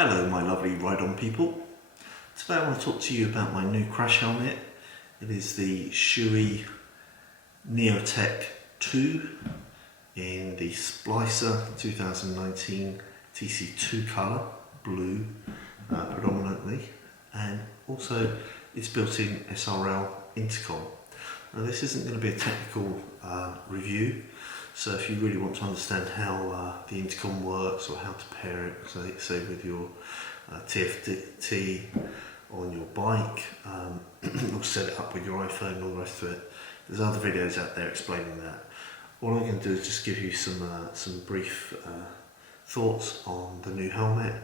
Hello my lovely ride-on people. Today I want to talk to you about my new crash helmet. It is the Shoei Neotec 2 in the Splicer 2019 TC2 colour, blue predominantly, and also it's built in SRL Intercom. Now this isn't going to be a technical review, so if you really want to understand how the intercom works or how to pair it, say with your TFT on your bike, or set it up with your iPhone and all the rest of it, there's other videos out there explaining that. All I'm going to do is just give you some brief thoughts on the new helmet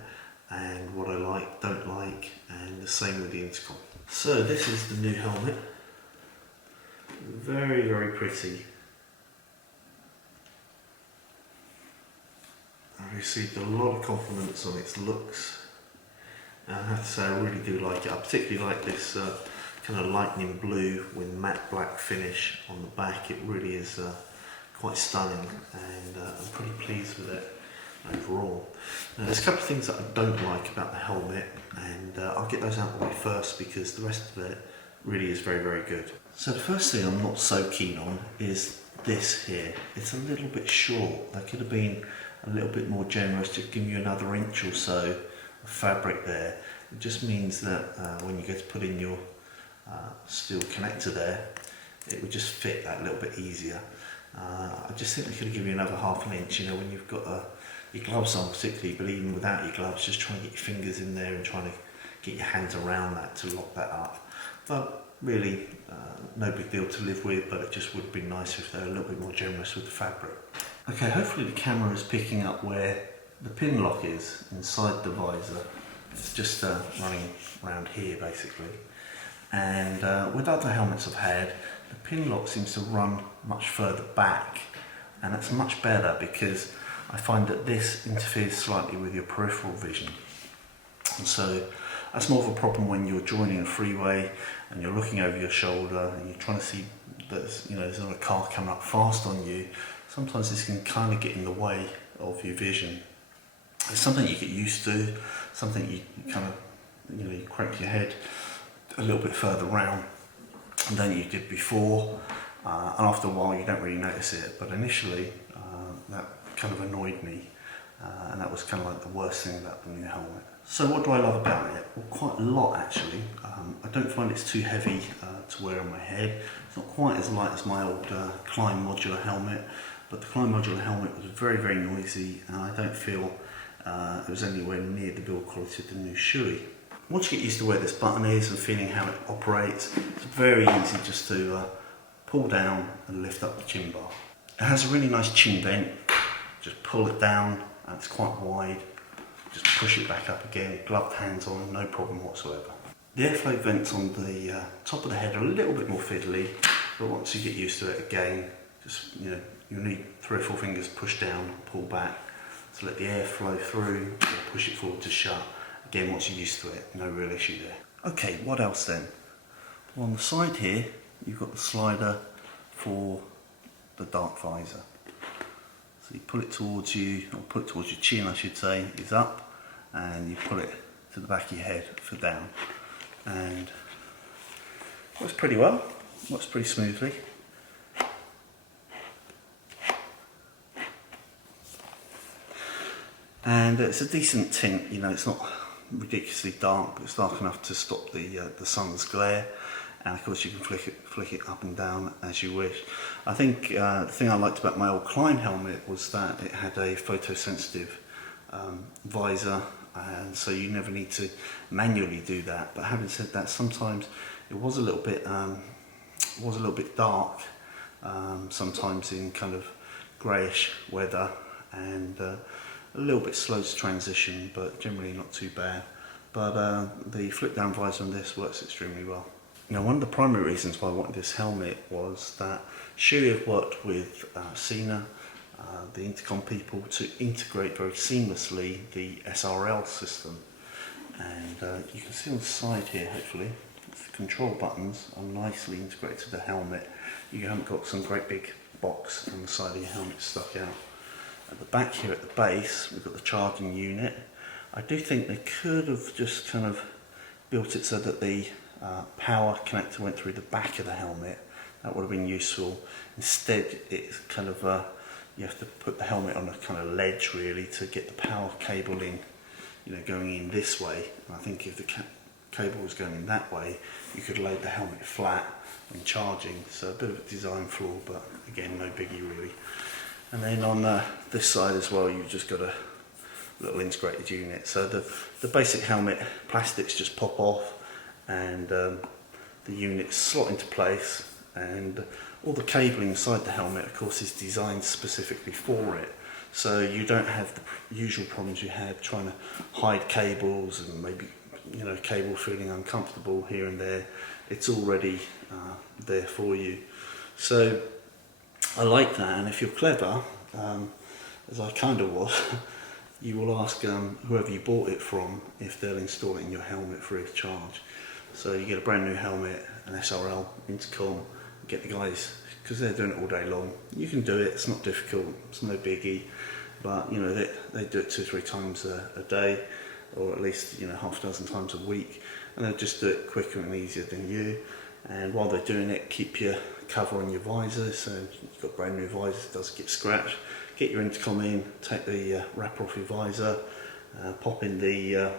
and what I like, don't like, and the same with the intercom. So this is the new helmet. Very, very pretty. I've received a lot of compliments on its looks, and I have to say I really do like it. I particularly like this kind of lightning blue with matte black finish on the back. It really is quite stunning, and I'm pretty pleased with it overall. Now, there's a couple of things that I don't like about the helmet, and I'll get those out of the way first because the rest of it really is very, very good. So the first thing I'm not so keen on is this here. It's a little bit short. They could have been a little bit more generous, just give you another inch or so of fabric there. It just means that when you go to put in your steel connector there, it would just fit that a little bit easier. I just think they could have given you another half an inch, you know, when you've got your gloves on particularly, but even without your gloves, just trying to get your fingers in there and trying to get your hands around that to lock that up. But really, no big deal to live with, but it just would be nice if they were a little bit more generous with the fabric. Okay, hopefully the camera is picking up where the pin lock is inside the visor. It's just running around here basically. And with other helmets I've had, the pin lock seems to run much further back, and that's much better because I find that this interferes slightly with your peripheral vision. And so that's more of a problem when you're joining a freeway and you're looking over your shoulder and you're trying to see that there's not a car coming up fast on you. Sometimes this can kind of get in the way of your vision. It's something you get used to, something you kind of, you crank your head a little bit further round than you did before, and after a while you don't really notice it, but initially that kind of annoyed me, and that was kind of like the worst thing about the new helmet. So what do I love about it? Well, quite a lot actually. I don't find it's too heavy to wear on my head. It's not quite as light as my old Klein modular helmet, but the Klein modular helmet was very, very noisy, and I don't feel it was anywhere near the build quality of the new Shoei. Once you get used to where this button is and feeling how it operates, it's very easy just to pull down and lift up the chin bar. It has a really nice chin vent. Just pull it down, and it's quite wide. Just push it back up again, gloved hands on, no problem whatsoever. The airflow vents on the top of the head are a little bit more fiddly, but once you get used to it again, just you'll need 3 or 4 fingers push down, pull back to let the air flow through, or push it forward to shut. Again, once you're used to it, no real issue there. Okay, what else then? Well, on the side here, you've got the slider for the dark visor. So you pull it towards you, or pull it towards your chin I should say, is up, and you pull it to the back of your head for down. And works pretty well, works pretty smoothly. And it's a decent tint, it's not ridiculously dark, but it's dark enough to stop the sun's glare. And of course you can flick it up and down as you wish. I think the thing I liked about my old Klein helmet was that it had a photosensitive visor, and so you never need to manually do that. But having said that, sometimes it was a little bit dark, sometimes in kind of greyish weather, and a little bit slow to transition, but generally not too bad. But the flip down visor on this works extremely well. Now, one of the primary reasons why I wanted this helmet was that Shoei have worked with Sena, the intercom people, to integrate very seamlessly the SRL system. And you can see on the side here, hopefully, the control buttons are nicely integrated to the helmet. You haven't got some great big box on the side of your helmet stuck out. At the back here at the base, we've got the charging unit. I do think they could have just kind of built it so that the power connector went through the back of the helmet. That would have been useful. Instead, it's kind of you have to put the helmet on a kind of ledge really to get the power cable in, going in this way. And I think if the cable was going in that way, you could load the helmet flat when charging. So a bit of a design flaw, but again, no biggie really. And then on this side as well, you've just got a little integrated unit. So the basic helmet plastics just pop off, and the units slot into place, and all the cabling inside the helmet, of course, is designed specifically for it. So you don't have the usual problems you had trying to hide cables and maybe cable feeling uncomfortable here and there. It's already there for you. So I like that, and if you're clever, as I kind of was, you will ask whoever you bought it from if they'll install it in your helmet free of charge. So you get a brand new helmet, an SRL Intercom, get the guys, because they're doing it all day long. You can do it, it's not difficult, it's no biggie, but they do it 2-3 times a day, or at least half a dozen times a week, and they'll just do it quicker and easier than you. And while they're doing it, keep your cover on your visor, so you've got brand new visors, it does get scratched. Get your intercom in, take the wrapper off your visor, pop in the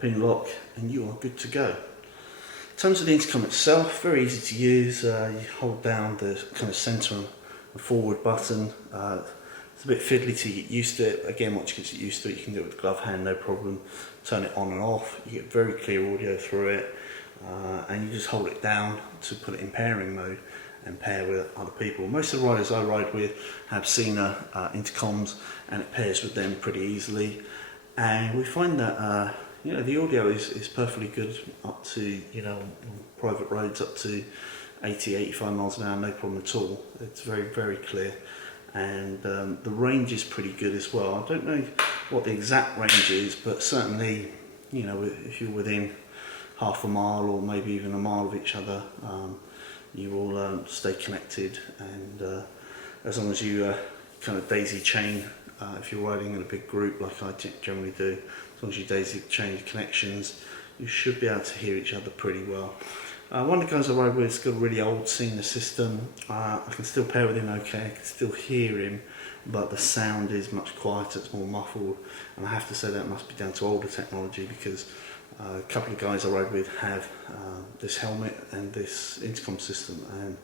pin lock, and you are good to go. In terms of the intercom itself, very easy to use. You hold down the kind of centre and forward button. It's a bit fiddly to get used to it. Again, once you get used to it, you can do it with the glove hand, no problem. Turn it on and off. You get very clear audio through it, and you just hold it down to put it in pairing mode and pair with other people. Most of the riders I ride with have Sena intercoms, and it pairs with them pretty easily. And we find that the audio is perfectly good up to on private roads up to 80-85 miles an hour, no problem at all. It's very, very clear, and the range is pretty good as well. I don't know what the exact range is, but certainly if you're within half a mile or maybe even a mile of each other, you will stay connected, and as long as you kind of daisy chain, if you're riding in a big group like I generally do, as long as you daisy chain your connections, you should be able to hear each other pretty well. One of the guys I ride with has got a really old Sena system. I can still pair with him okay, I can still hear him, but the sound is much quieter, it's more muffled, and I have to say that must be down to older technology, because a couple of guys I ride with have this helmet and this intercom system, and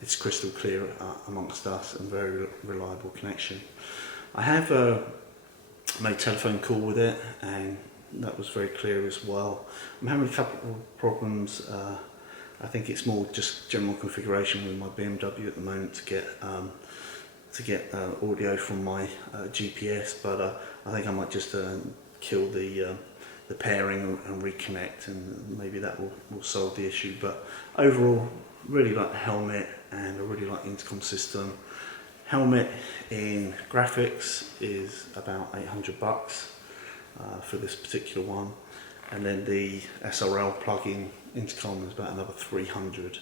it's crystal clear amongst us and very reliable connection. I have made a telephone call with it, and that was very clear as well. I'm having a couple of problems. I think it's more just general configuration with my BMW at the moment to get audio from my GPS, but I think I might just kill the pairing and reconnect, and maybe that will solve the issue. But overall, really like the helmet, and I really like the intercom system. Helmet in graphics is about $800 for this particular one, and then the SRL plug-in intercom is about another $300.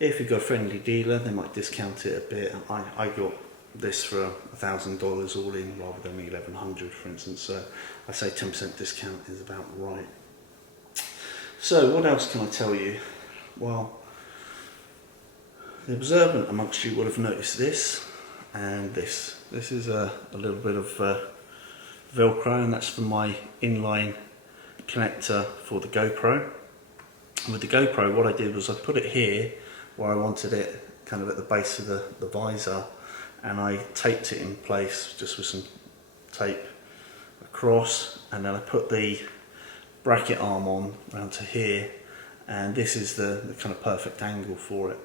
If you've got a friendly dealer, they might discount it a bit. I got this for $1,000 all in rather than $1,100, for instance, so I say 10% discount is about right. So what else can I tell you? Well, the observant amongst you will have noticed this and this. This is a little bit of Velcro, and that's for my inline connector for the GoPro. With the GoPro, what I did was I put it here where I wanted it, kind of at the base of the visor, and I taped it in place just with some tape across, and then I put the bracket arm on around to here, and this is the kind of perfect angle for it.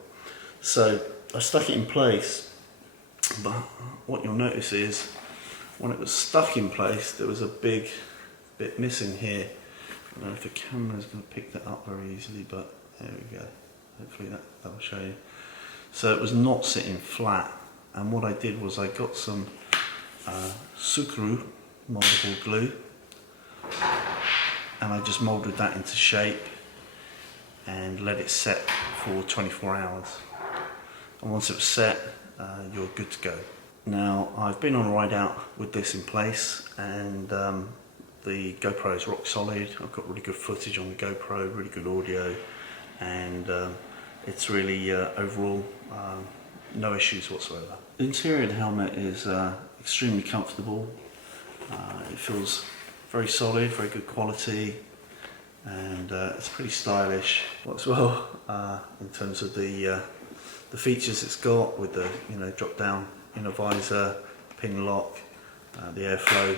So I stuck it in place, but what you'll notice is when it was stuck in place there was a big bit missing here. I don't know if the camera's going to pick that up very easily, but there we go. Hopefully that will show you. So it was not sitting flat, and what I did was I got some Sukuru moldable glue, and I just molded that into shape and let it set for 24 hours. And once it was set, you're good to go. Now, I've been on a ride out with this in place, and the Gopro Is Rock-Solid. I've got really good footage on the GoPro, really good audio, and it's really overall no issues whatsoever. The interior of the helmet is extremely comfortable. It feels very solid, very good quality, and it's pretty stylish as well in terms of the features it's got, with the drop down inner visor, pin lock, the airflow,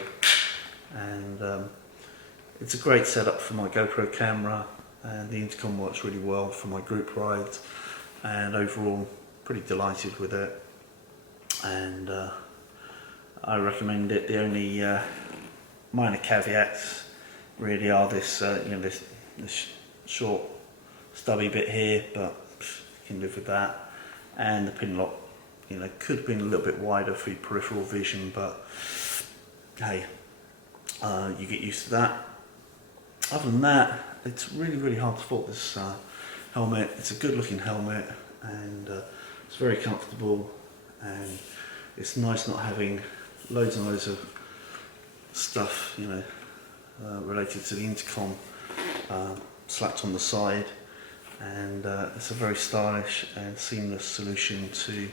and it's a great setup for my GoPro camera, and the intercom works really well for my group rides, and overall pretty delighted with it, and I recommend it. The only minor caveats really are this this short stubby bit here, but you can live with that, and the pin lock could have been a little bit wider for your peripheral vision, but hey, you get used to that. Other than that, it's really hard to fault this helmet. It's a good looking helmet, and it's very comfortable, and it's nice not having loads and loads of stuff related to the intercom slapped on the side, and it's a very stylish and seamless solution to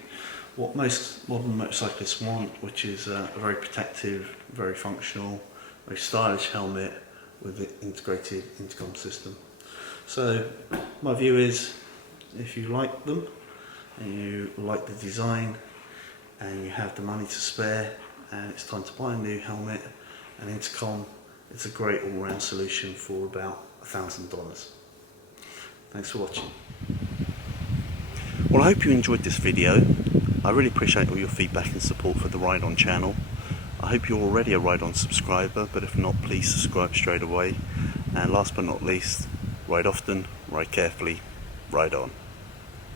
what most modern motorcyclists want, which is a very protective, very functional, very stylish helmet with the integrated intercom system. So my view is, if you like them and you like the design and you have the money to spare and it's time to buy a new helmet and intercom, it's a great all-round solution for about $1,000. Thanks for watching. Well, I hope you enjoyed this video. I really appreciate all your feedback and support for the Ride On channel. I hope you're already a Ride On subscriber, but if not, please subscribe straight away. And last but not least, ride often, ride carefully, ride on.